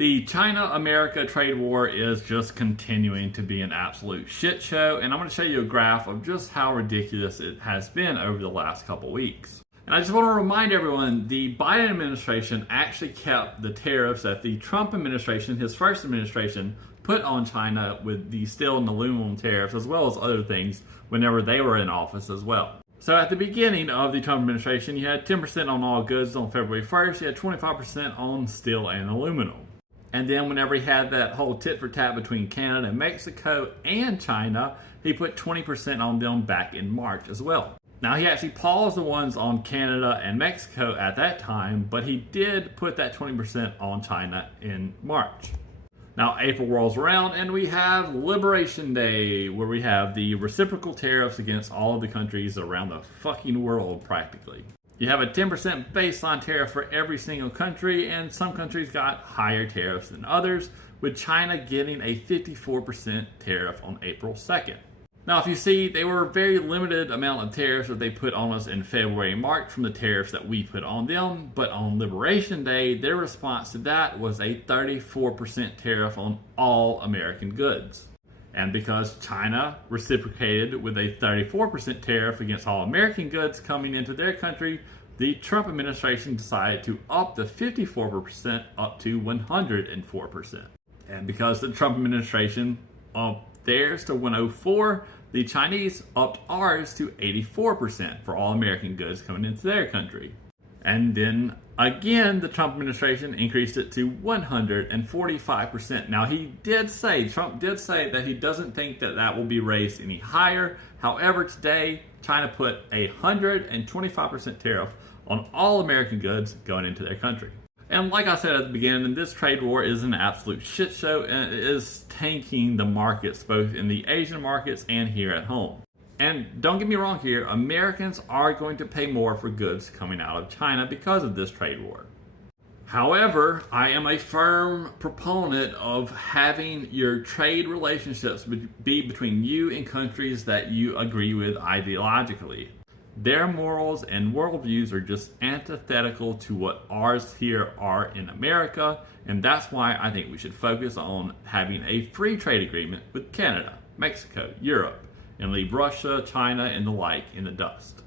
The China-America trade war is just continuing to be an absolute shit show, and I'm going to show you a graph of just how ridiculous it has been over the last couple weeks. And I just want to remind everyone, the Biden administration actually kept the tariffs that the Trump administration, his first administration, put on China with the steel and aluminum tariffs, as well as other things, whenever they were in office as well. So at the beginning of the Trump administration, you had 10% on all goods on February 1st, you had 25% on steel and aluminum. And then whenever he had that whole tit for tat between Canada and Mexico and China, he put 20% on them back in March as well. Now he actually paused the ones on Canada and Mexico at that time, but he did put that 20% on China in March. Now April rolls around and we have Liberation Day, where we have the reciprocal tariffs against all of the countries around the fucking world practically. You have a 10% baseline tariff for every single country, and some countries got higher tariffs than others, with China getting a 54% tariff on April 2nd. Now, if you see, they were a very limited amount of tariffs that they put on us in February and March from the tariffs that we put on them, but on Liberation Day, their response to that was a 34% tariff on all American goods. And because China reciprocated with a 34% tariff against all American goods coming into their country, the Trump administration decided to up the 54% up to 104%. And because the Trump administration upped theirs to 104%, the Chinese upped ours to 84% for all American goods coming into their country. And then again, the Trump administration increased it to 145%. Now Trump did say that he doesn't think that that will be raised any higher. However, today, China put a 125% tariff on all American goods going into their country. And like I said at the beginning, this trade war is an absolute shit show, and it is tanking the markets, both in the Asian markets and here at home. And don't get me wrong here, Americans are going to pay more for goods coming out of China because of this trade war. However, I am a firm proponent of having your trade relationships be between you and countries that you agree with ideologically. Their morals and worldviews are just antithetical to what ours here are in America, and that's why I think we should focus on having a free trade agreement with Canada, Mexico, Europe, and leave Russia, China, and the like in the dust.